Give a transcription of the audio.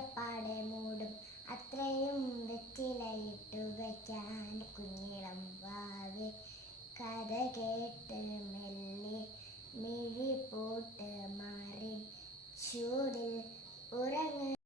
വിരിയപ്പാടെ മൂടും അത്രയും വെറ്റിലയിട്ടു വയ്ക്കാൻ കുഞ്ഞിളം വാവേ. കഥ കേട്ട് മെല്ലെ മിഴി പൂട്ട് മാറി ചൂടിൽ ഉറങ്ങ